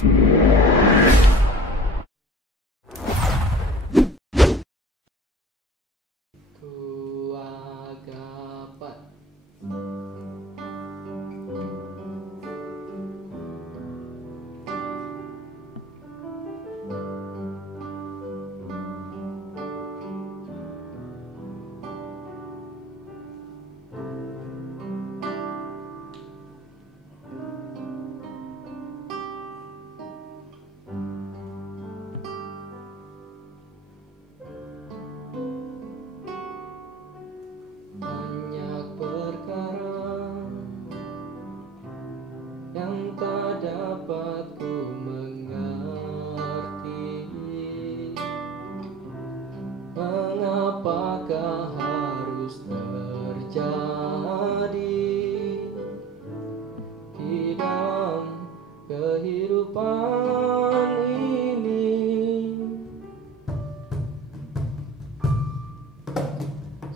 Kuagapan. Banyak perkara yang tak dapat ku mengerti. Mengapakah harus terjadi di dalam kehidupan ini?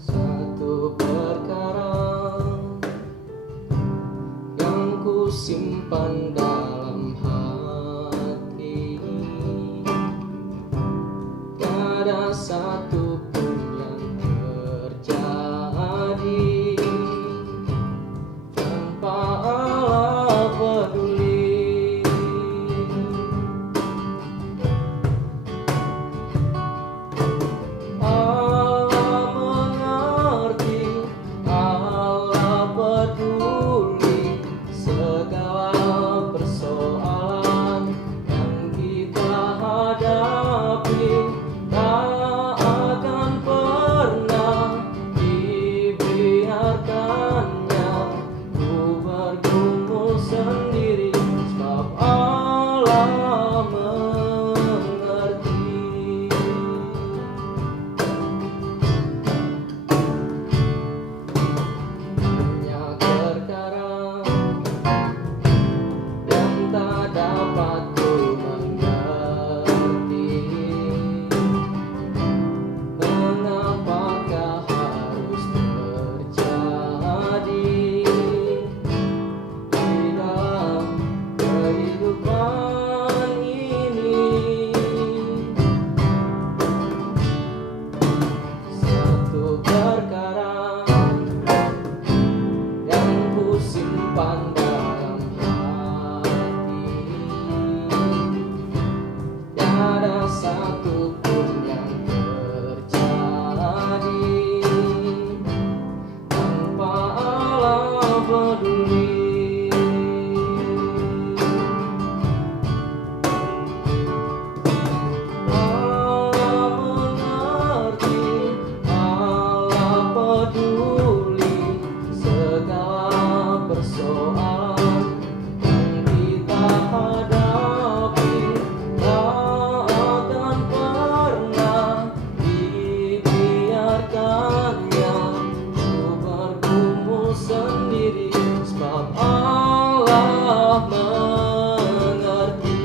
Satu perkara yang ku simpan dalam hati, tiada satu pun yang terjadi tanpa Allah peduli. Allah mengerti, Allah peduli segala persoalan yang kita hadapi. Tak akan pernah dibiarkannya ku bergumul sendiri, sebab Allah mengerti. Banyak perkara yang tak dapat ku mengerti. Mengapakah harus terjadi di dalam kehidupan ini? Satu perkara yang ku simpan dalam hati, tiada satu pun yang terjadi tanpa Allah peduli. Allah mengerti, Allah peduli segala persoalan yang kita hadapi. Tak akan pernah dibiarkannya ku bergumul sendiri, sebab Allah mengerti.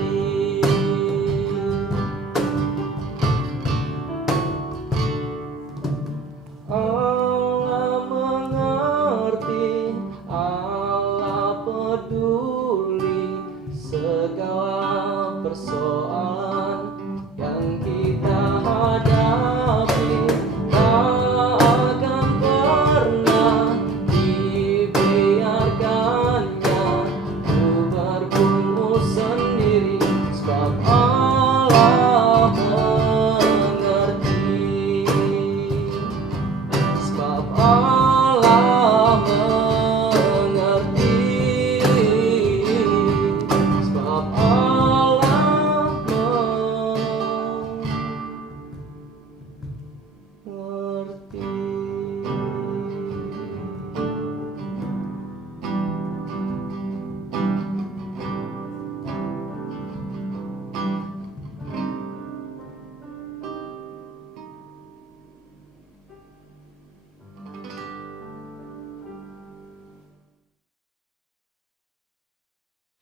Allah mengerti, Allah peduli segala persoalan yang kita hadapi. Tak akan pernah dibiarkannya ku bergumul sendiri, sebab Allah mengerti. Sebab Allah mengerti. Sebab Allah mengerti.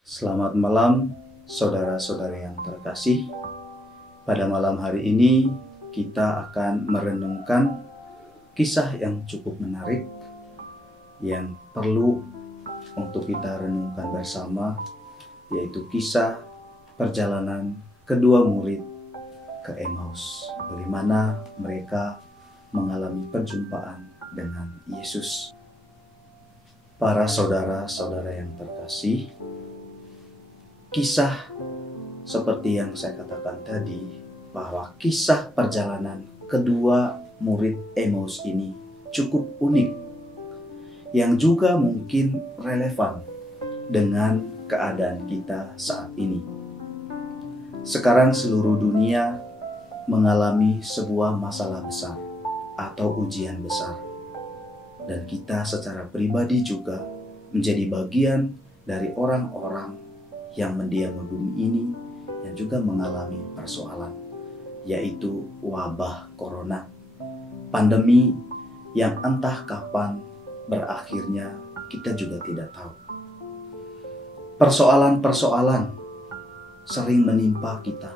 Selamat malam saudara-saudara yang terkasih. Pada malam hari ini kita akan merenungkan kisah yang cukup menarik yang perlu untuk kita renungkan bersama, yaitu kisah perjalanan kedua murid ke Emmaus, bagaimana mereka mengalami perjumpaan dengan Yesus. Para saudara-saudara yang terkasih, kisah seperti yang saya katakan tadi, bahwa kisah perjalanan kedua murid Emmaus ini cukup unik, yang juga mungkin relevan dengan keadaan kita saat ini. Sekarang seluruh dunia mengalami sebuah masalah besar atau ujian besar, dan kita secara pribadi juga menjadi bagian dari orang-orang yang mendiami bumi ini yang juga mengalami persoalan, yaitu wabah corona, pandemi yang entah kapan berakhirnya kita juga tidak tahu. Persoalan-persoalan sering menimpa kita,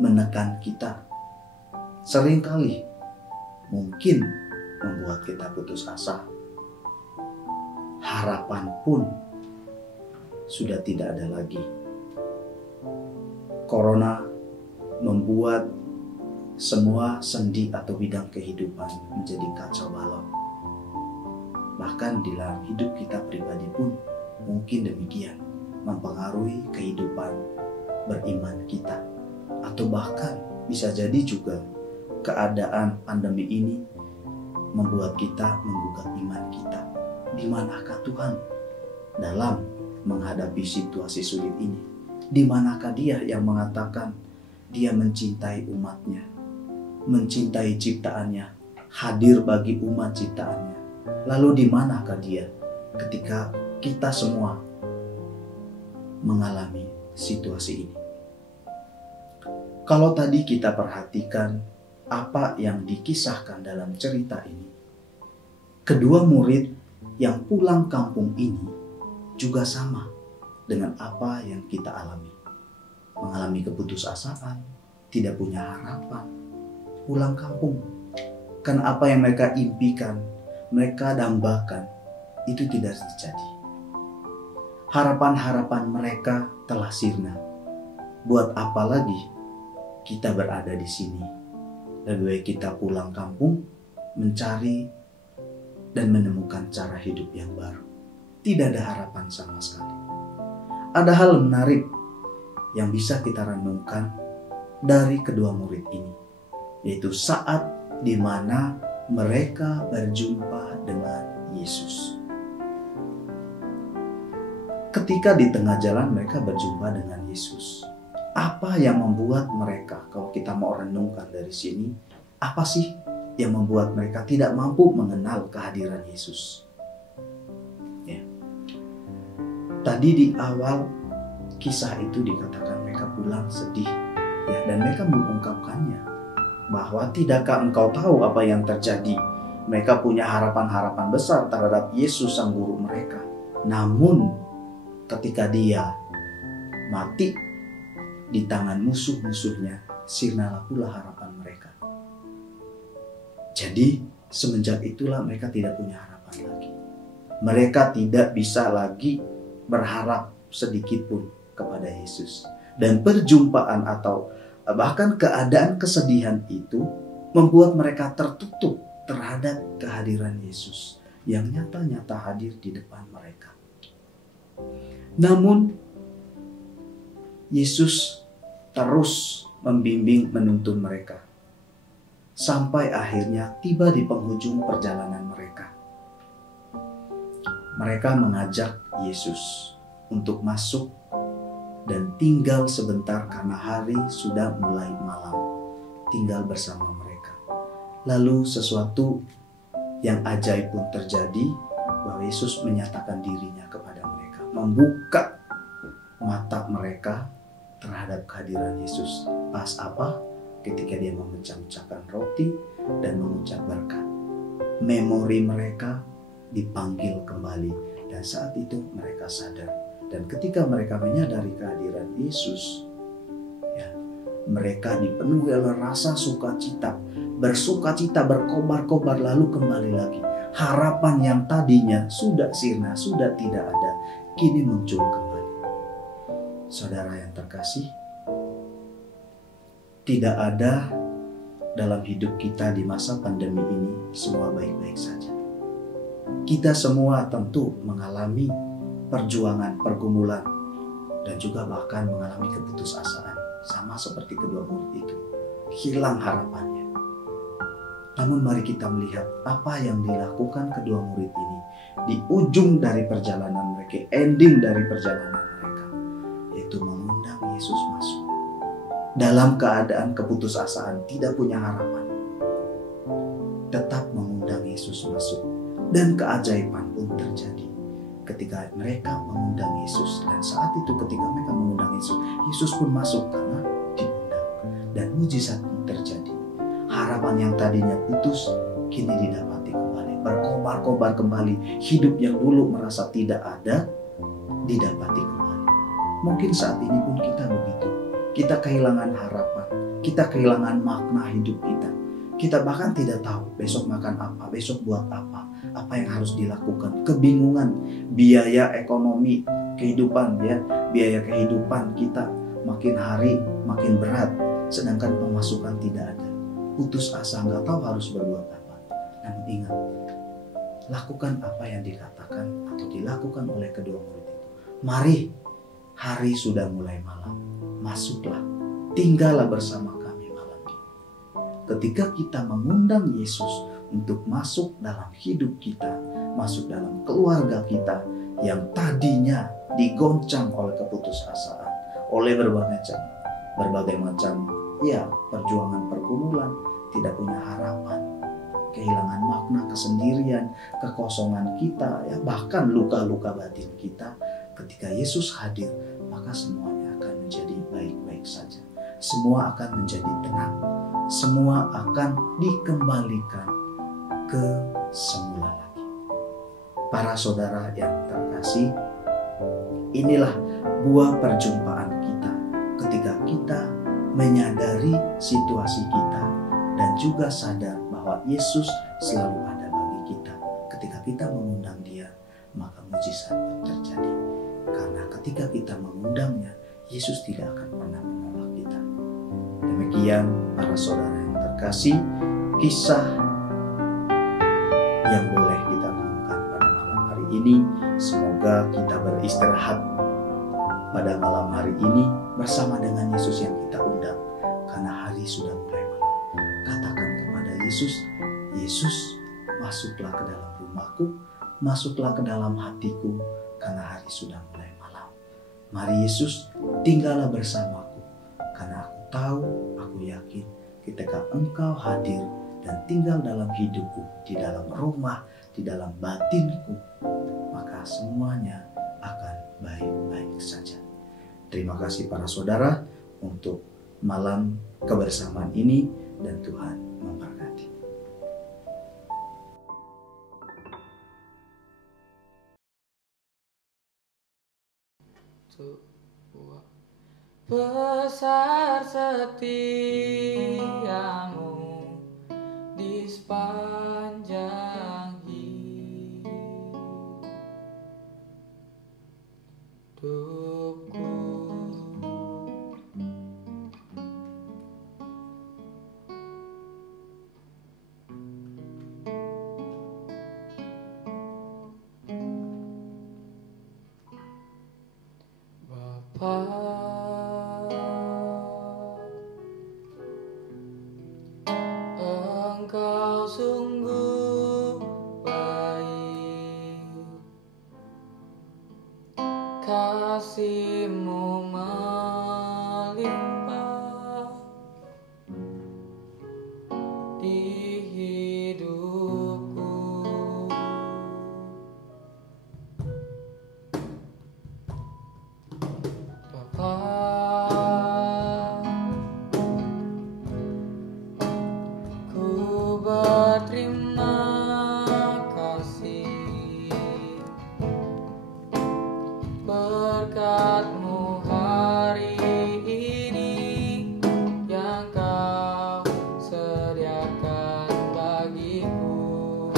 menekan kita, seringkali mungkin membuat kita putus asa. Harapan pun sudah tidak ada lagi. Corona membuat semua sendi atau bidang kehidupan menjadi kacau balau. Bahkan di dalam hidup kita pribadi pun mungkin demikian, mempengaruhi kehidupan beriman kita. Atau bahkan bisa jadi juga keadaan pandemi ini membuat kita menggugat iman kita. Di manakah Tuhan dalam menghadapi situasi sulit ini? Di manakah Dia yang mengatakan Dia mencintai umatnya, mencintai ciptaannya, hadir bagi umat ciptaannya? Lalu di manakah Dia ketika kita semua mengalami situasi ini? Kalau tadi kita perhatikan apa yang dikisahkan dalam cerita ini, kedua murid yang pulang kampung ini juga sama dengan apa yang kita alami. Mengalami keputusasaan, tidak punya harapan, pulang kampung. Karena apa yang mereka impikan, mereka dambakan, itu tidak terjadi. Harapan-harapan mereka telah sirna. Buat apa lagi kita berada di sini? Lebih baik kita pulang kampung, mencari dan menemukan cara hidup yang baru. Tidak ada harapan sama sekali. Ada hal menarik yang bisa kita renungkan dari kedua murid ini, yaitu saat di mana mereka berjumpa dengan Yesus. Ketika di tengah jalan mereka berjumpa dengan Yesus, apa yang membuat mereka, kalau kita mau renungkan dari sini, apa sih yang membuat mereka tidak mampu mengenal kehadiran Yesus? Ya. Tadi di awal kisah itu dikatakan mereka pulang sedih, ya, dan mereka mengungkapkannya bahwa tidakkah engkau tahu apa yang terjadi? Mereka punya harapan-harapan besar terhadap Yesus sang guru mereka. Namun ketika Dia mati di tangan musuh-musuhnya, sirnalah pula harapan mereka. Jadi semenjak itulah mereka tidak punya harapan lagi. Mereka tidak bisa lagi berharap sedikit pun kepada Yesus. Dan perjumpaan atau bahkan keadaan kesedihan itu membuat mereka tertutup terhadap kehadiran Yesus yang nyata-nyata hadir di depan mereka. Namun Yesus terus membimbing menuntun mereka sampai akhirnya tiba di penghujung perjalanan mereka. Mereka mengajak Yesus untuk masuk dan tinggal sebentar karena hari sudah mulai malam, tinggal bersama mereka. Lalu sesuatu yang ajaib pun terjadi, bahwa Yesus menyatakan dirinya kepada mereka, membuka mata mereka terhadap kehadiran Yesus. Pas apa? Ketika Dia memecah-mecahkan roti dan mengucap berkat. Memori mereka dipanggil kembali, dan saat itu mereka sadar. Dan ketika mereka menyadari kehadiran Yesus, ya, mereka dipenuhi oleh rasa sukacita, bersukacita, berkobar-kobar, lalu kembali lagi. Harapan yang tadinya sudah sirna, sudah tidak ada, kini muncul kembali. Saudara yang terkasih, tidak ada dalam hidup kita di masa pandemi ini semua baik-baik saja. Kita semua tentu mengalami perjuangan, pergumulan, dan juga bahkan mengalami keputusasaan. Sama seperti kedua murid itu, hilang harapannya. Namun mari kita melihat apa yang dilakukan kedua murid ini di ujung dari perjalanan mereka, ending dari perjalanan mereka, yaitu mengundang Yesus masuk. Dalam keadaan keputusasaan, tidak punya harapan, tetap mengundang Yesus masuk. Dan keajaiban pun terjadi ketika mereka mengundang Yesus. Dan saat itu ketika mereka mengundang Yesus, Yesus pun masuk karena diundang. Dan mujizat pun terjadi. Harapan yang tadinya putus, kini didapati kembali. Berkobar-kobar kembali. Hidup yang dulu merasa tidak ada, didapati kembali. Mungkin saat ini pun kita begitu. Kita kehilangan harapan. Kita kehilangan makna hidup kita. Kita bahkan tidak tahu besok makan apa, besok buat apa yang harus dilakukan. Kebingungan, biaya ekonomi, kehidupan ya, biaya kehidupan kita makin hari makin berat, sedangkan pemasukan tidak ada. Putus asa, nggak tahu harus berbuat apa. Namun ingat, lakukan apa yang dikatakan atau dilakukan oleh kedua murid itu. Mari, hari sudah mulai malam, masuklah, tinggallah bersama kami malam ini. Ketika kita mengundang Yesus untuk masuk dalam hidup kita, masuk dalam keluarga kita yang tadinya digoncang oleh keputusasaan, oleh berbagai macam ya perjuangan, pergumulan, tidak punya harapan, kehilangan makna, kesendirian, kekosongan kita, ya bahkan luka-luka batin kita. Ketika Yesus hadir, maka semuanya akan menjadi baik-baik saja. Semua akan menjadi tenang. Semua akan dikembalikan ke semula lagi. Para saudara yang terkasih, inilah buah perjumpaan kita ketika kita menyadari situasi kita dan juga sadar bahwa Yesus selalu ada bagi kita. Ketika kita mengundang Dia, maka mujizat terjadi. Karena ketika kita mengundangnya, Yesus tidak akan pernah menolak kita. Demikian para saudara yang terkasih, kisah yang boleh kita renungkan pada malam hari ini. Semoga kita beristirahat pada malam hari ini bersama dengan Yesus yang kita undang. Karena hari sudah mulai malam. Katakan kepada Yesus, Yesus, masuklah ke dalam rumahku, masuklah ke dalam hatiku, karena hari sudah mulai malam. Mari Yesus, tinggallah bersamaku, karena aku tahu, aku yakin, ketika Engkau hadir dan tinggal dalam hidupku, di dalam rumah, di dalam batinku, maka semuanya akan baik-baik saja. Terima kasih para saudara untuk malam kebersamaan ini, dan Tuhan memberkati. Besar setiamu di sepanjang hidupku. Bapa, Engkau sungguh baik, kasih-Mu melimpah di hidupku. Bapa, ku berterima kasih berkat-Mu hari ini yang Kau sediakan bagiku.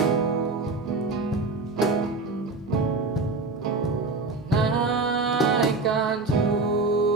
Naikkan juga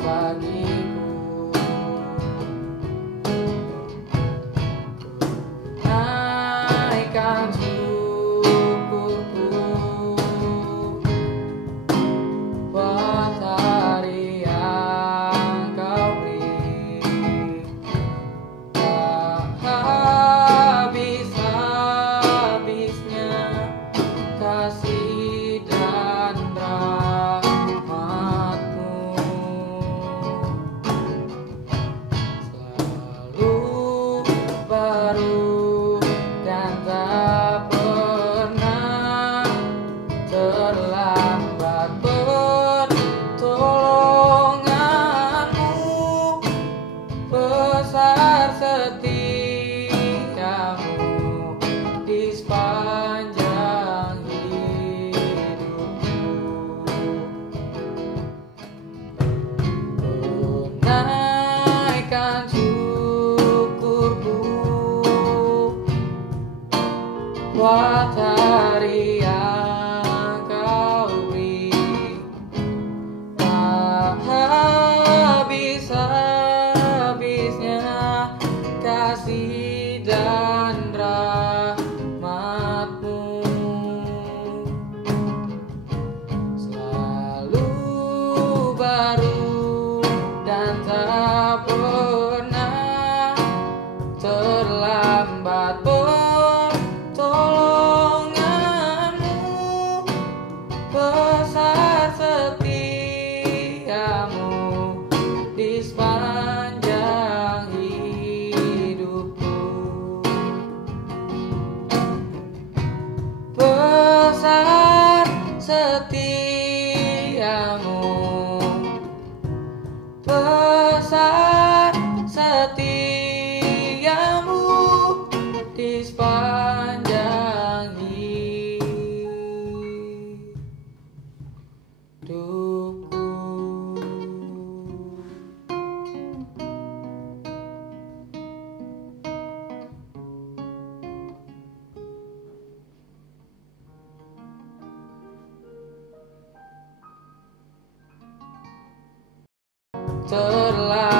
bagiku. Naikkan syukurku buat hari yang Kau beri. Tak habis-habisnya kasih dan rahmat-Mu, selalu baru dan tak pernah terlambat. Pertolongan-Mu besar, setiamu di sepanjang hidupku. Naikkan syukurku buat hari yang Kau beri. Tak habis-habisnya kasih dan rahmat-Mu, selalu baru dan tak pernah terlambat. Pertolongan-Mu besar, setiamu di sepanjang hidupku. Besar setiamu, besar setiamu di sepanjang hidupku. Terlalu